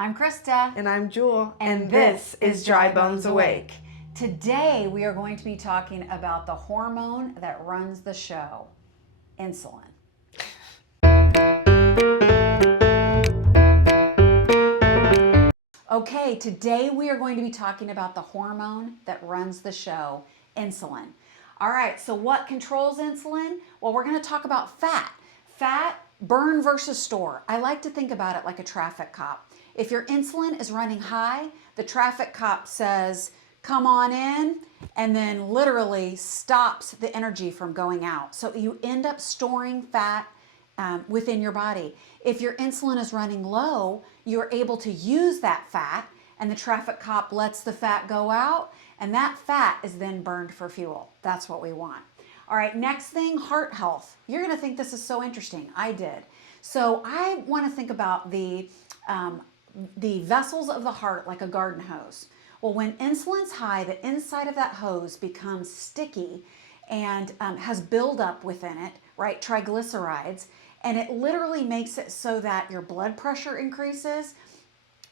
I'm Krista. And I'm Jewel. And this is Dry Bones Awake. Today we are going to be talking about the hormone that runs the show, insulin. Okay, today we are going to be talking about the hormone that runs the show, insulin. All right, so what controls insulin? Well, we're going to talk about fat. Fat, burn versus store. I like to think about it like a traffic cop. If your insulin is running high, the traffic cop says, come on in, and then literally stops the energy from going out. So you end up storing fat within your body. If your insulin is running low, you're able to use that fat, and the traffic cop lets the fat go out, and that fat is then burned for fuel. That's what we want. All right, next thing, heart health. You're gonna think this is so interesting. I did. So I wanna think about the vessels of the heart like a garden hose. Well, when insulin's high, the inside of that hose becomes sticky and has buildup within it, right? Triglycerides. And it literally makes it so that your blood pressure increases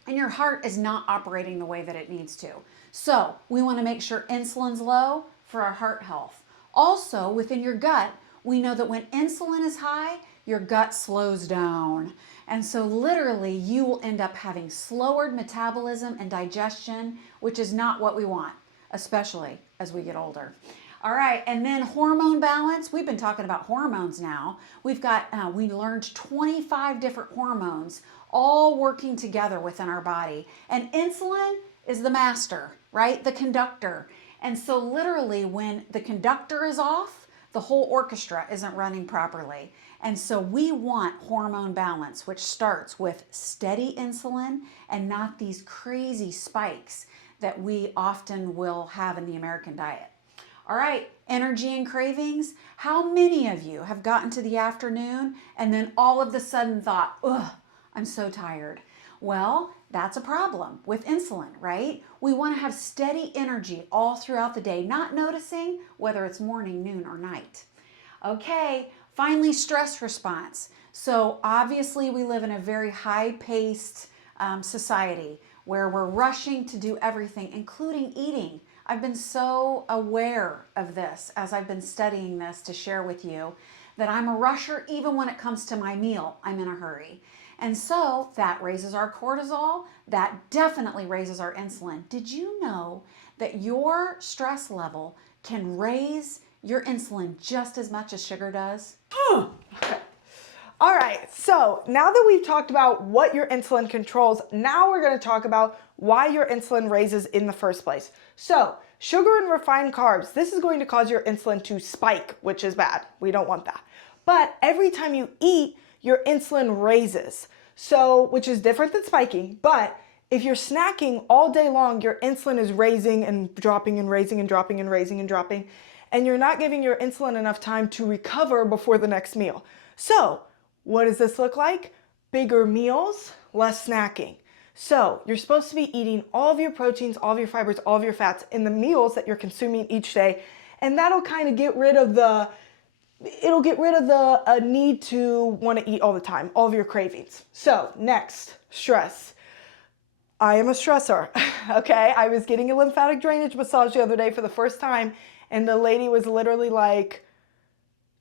and your heart is not operating the way that it needs to. So we want to make sure insulin's low for our heart health. Also, within your gut, we know that when insulin is high, your gut slows down. And so literally you will end up having slower metabolism and digestion, which is not what we want, especially as we get older. All right, and then hormone balance. We've been talking about hormones now. We learned 25 different hormones all working together within our body. And insulin is the master, right? The conductor. And so literally when the conductor is off, the whole orchestra isn't running properly. And so we want hormone balance, which starts with steady insulin and not these crazy spikes that we often will have in the American diet. All right, energy and cravings. How many of you have gotten to the afternoon and then all of a sudden thought, ugh, I'm so tired? Well, that's a problem with insulin, right? We want to have steady energy all throughout the day, not noticing whether it's morning, noon, or night. Okay, finally, stress response. So obviously we live in a very high-paced society where we're rushing to do everything, including eating. I've been so aware of this as I've been studying this to share with you that I'm a rusher even when it comes to my meal. I'm in a hurry. And so that raises our cortisol. That definitely raises our insulin. Did you know that your stress level can raise your insulin just as much as sugar does? Okay. All right, so now that we've talked about what your insulin controls, now we're going to talk about why your insulin raises in the first place. So, sugar and refined carbs, this is going to cause your insulin to spike, which is bad. We don't want that. But every time you eat, your insulin raises, so which is different than spiking. But if you're snacking all day long, your insulin is raising and dropping and raising and dropping and raising and dropping, and you're not giving your insulin enough time to recover before the next meal. So, what does this look like? Bigger meals, less snacking. So you're supposed to be eating all of your proteins, all of your fibers, all of your fats in the meals that you're consuming each day. And that'll kind of get rid of the need to want to eat all the time, all of your cravings. So next, stress. I am a stressor, okay? I was getting a lymphatic drainage massage the other day for the first time, and the lady was literally like,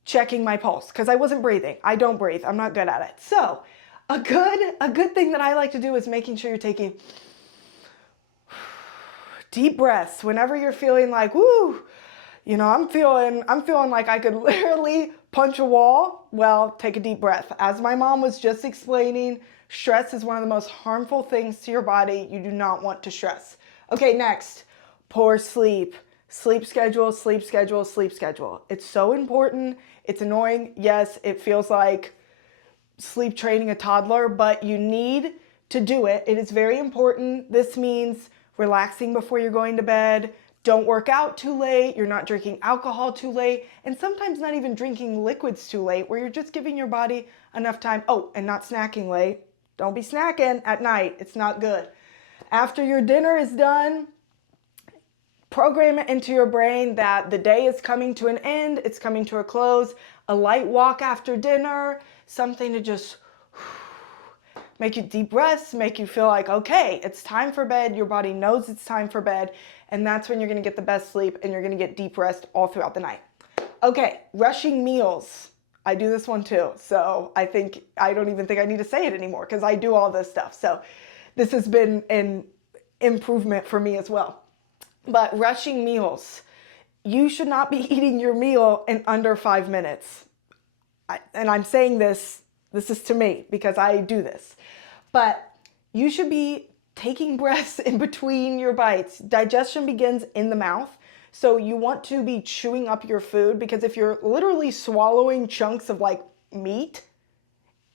checking my pulse because I wasn't breathing. I don't breathe. I'm not good at it. So a good thing that I like to do is making sure you're taking deep breaths whenever you're feeling like, woo, you know, I'm feeling like I could literally punch a wall. Well, take a deep breath. As my mom was just explaining, stress is one of the most harmful things to your body. You do not want to stress. Okay, next, poor sleep. Sleep schedule, sleep schedule, sleep schedule. It's so important. It's annoying. Yes, it feels like sleep training a toddler, but you need to do it. It is very important. This means relaxing before you're going to bed. Don't work out too late. You're not drinking alcohol too late. And sometimes not even drinking liquids too late, where you're just giving your body enough time. Oh, and not snacking late. Don't be snacking at night. It's not good. After your dinner is done, program it into your brain that the day is coming to an end, it's coming to a close, a light walk after dinner, something to just make you deep breaths, make you feel like, okay, it's time for bed. Your body knows it's time for bed. And that's when you're going to get the best sleep and you're going to get deep rest all throughout the night. Okay, rushing meals. I do this one too. So I don't even think I need to say it anymore because I do all this stuff. So this has been an improvement for me as well. But rushing meals. You should not be eating your meal in under 5 minutes. And I'm saying this is to me because I do this. But you should be taking breaths in between your bites. Digestion begins in the mouth. So you want to be chewing up your food, because if you're literally swallowing chunks of like meat,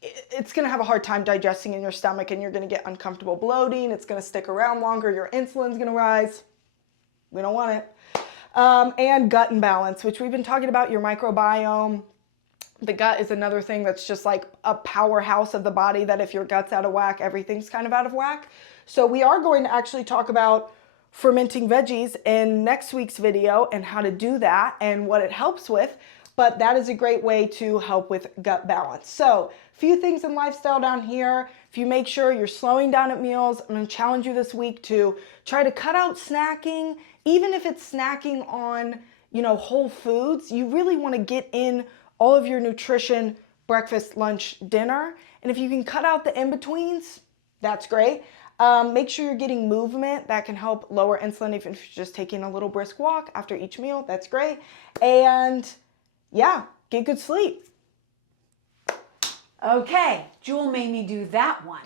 it's going to have a hard time digesting in your stomach and you're going to get uncomfortable bloating. It's going to stick around longer. Your insulin's going to rise. We don't want it. And gut imbalance, which we've been talking about, your microbiome. The gut is another thing that's just like a powerhouse of the body, that if your gut's out of whack, everything's kind of out of whack. So we are going to actually talk about fermenting veggies in next week's video and how to do that and what it helps with. But that is a great way to help with gut balance. So a few things in lifestyle down here. If you make sure you're slowing down at meals, I'm going to challenge you this week to try to cut out snacking. Even if it's snacking on, whole foods, you really want to get in all of your nutrition, breakfast, lunch, dinner. And if you can cut out the in-betweens, that's great. Make sure you're getting movement. That can help lower insulin. Even if you're just taking a little brisk walk after each meal, that's great. And yeah, get good sleep. Okay, Jewel made me do that one.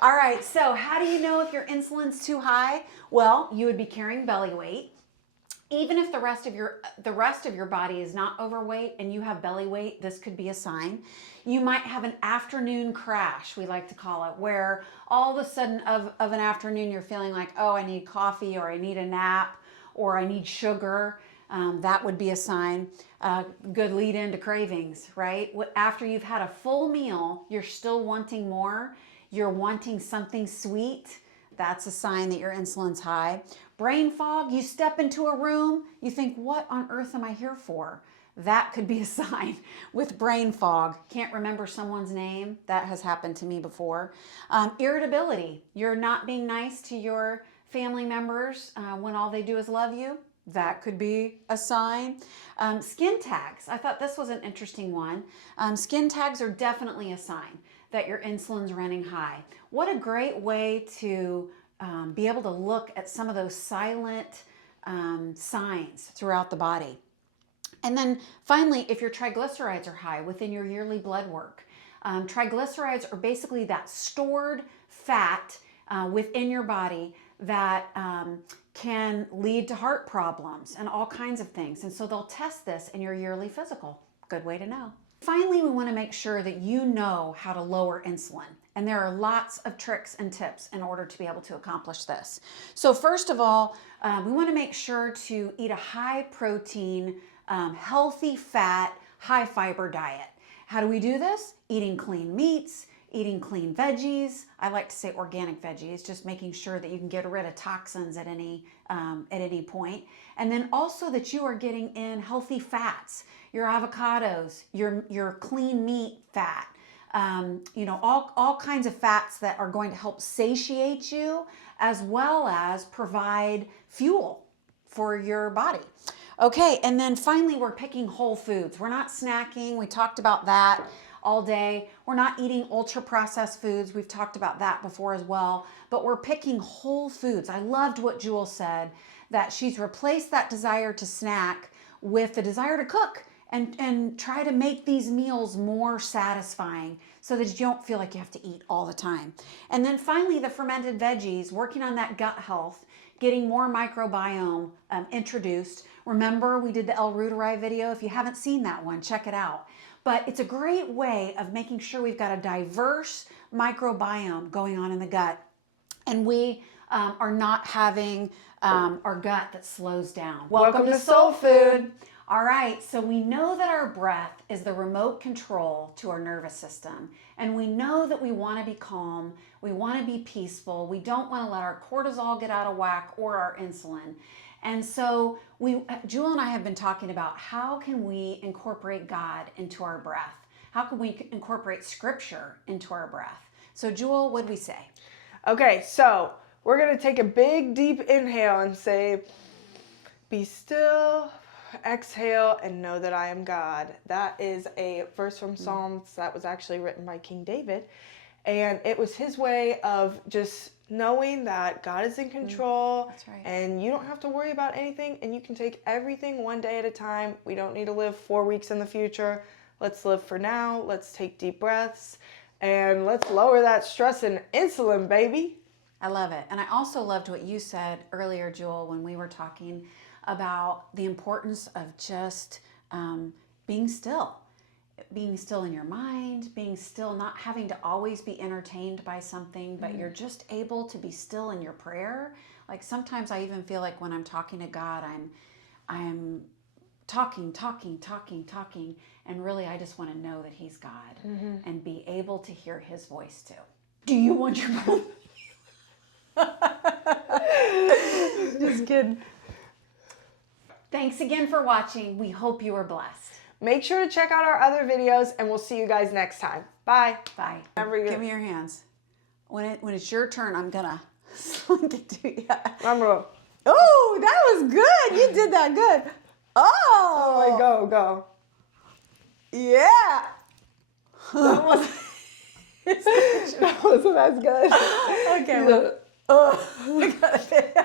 All right, so how do you know if your insulin's too high? Well, you would be carrying belly weight. Even if the rest of your body is not overweight and you have belly weight, this could be a sign. You might have an afternoon crash, we like to call it, where all of a sudden of an afternoon you're feeling like, oh, I need coffee, or I need a nap, or I need sugar. That would be a sign. Good lead into cravings, right? After you've had a full meal, you're still wanting more. You're wanting something sweet. That's a sign that your insulin's high. Brain fog, you step into a room, you think, what on earth am I here for? That could be a sign with brain fog. Can't remember someone's name. That has happened to me before. Irritability, you're not being nice to your family members when all they do is love you. That could be a sign. Skin tags, I thought this was an interesting one. Skin tags are definitely a sign that your insulin's running high. What a great way to be able to look at some of those silent signs throughout the body. And then finally, if your triglycerides are high within your yearly blood work, triglycerides are basically that stored fat within your body that can lead to heart problems and all kinds of things. And so they'll test this in your yearly physical. Good way to know. Finally, we want to make sure that you know how to lower insulin. And there are lots of tricks and tips in order to be able to accomplish this. So first of all, we want to make sure to eat a high protein, healthy fat, high fiber diet. How do we do this? Eating clean meats, eating clean veggies. I like to say organic veggies, just making sure that you can get rid of toxins at any point. And then also that you are getting in healthy fats, your avocados, your clean meat fat, all kinds of fats that are going to help satiate you as well as provide fuel for your body. Okay, and then finally we're picking whole foods. We're not snacking. We talked about that all day. We're not eating ultra processed foods. We've talked about that before as well, but we're picking whole foods. I loved what Jewel said, that she's replaced that desire to snack with the desire to cook and try to make these meals more satisfying so that you don't feel like you have to eat all the time. And then finally, the fermented veggies, working on that gut health, getting more microbiome introduced. Remember, we did the L-Reuteri video. If you haven't seen that one, check it out. But it's a great way of making sure we've got a diverse microbiome going on in the gut. And we are not having our gut that slows down. Welcome to Soul Food. All right, so we know that our breath is the remote control to our nervous system. And we know that we want to be calm. We want to be peaceful. We don't want to let our cortisol get out of whack or our insulin. And so Jewel and I have been talking about how can we incorporate God into our breath? How can we incorporate scripture into our breath? So Jewel, what'd we say? Okay, so we're going to take a big, deep inhale and say, be still, exhale, and know that I am God. That is a verse from Psalms that was actually written by King David. And it was his way of just knowing that God is in control. That's right. And you don't have to worry about anything. And you can take everything one day at a time. We don't need to live 4 weeks in the future. Let's live for now. Let's take deep breaths. And let's lower that stress and insulin, baby. I love it. And I also loved what you said earlier, Jewel, when we were talking about the importance of just being still. Being still in your mind, being still, not having to always be entertained by something, but you're just able to be still in your prayer. Like sometimes I even feel like when I'm talking to God, I'm talking, and really I just want to know that He's God and be able to hear His voice too. Do you want your Just kidding. Thanks again for watching. We hope you were blessed. Make sure to check out our other videos, and we'll see you guys next time. Bye. Bye. Remember Give me your hands. When it's your turn, I'm gonna slink it to you. Remember. Oh, that was good. You did that good. Oh. Like, go. Yeah. That wasn't as good. Okay. Well. Oh. I got it.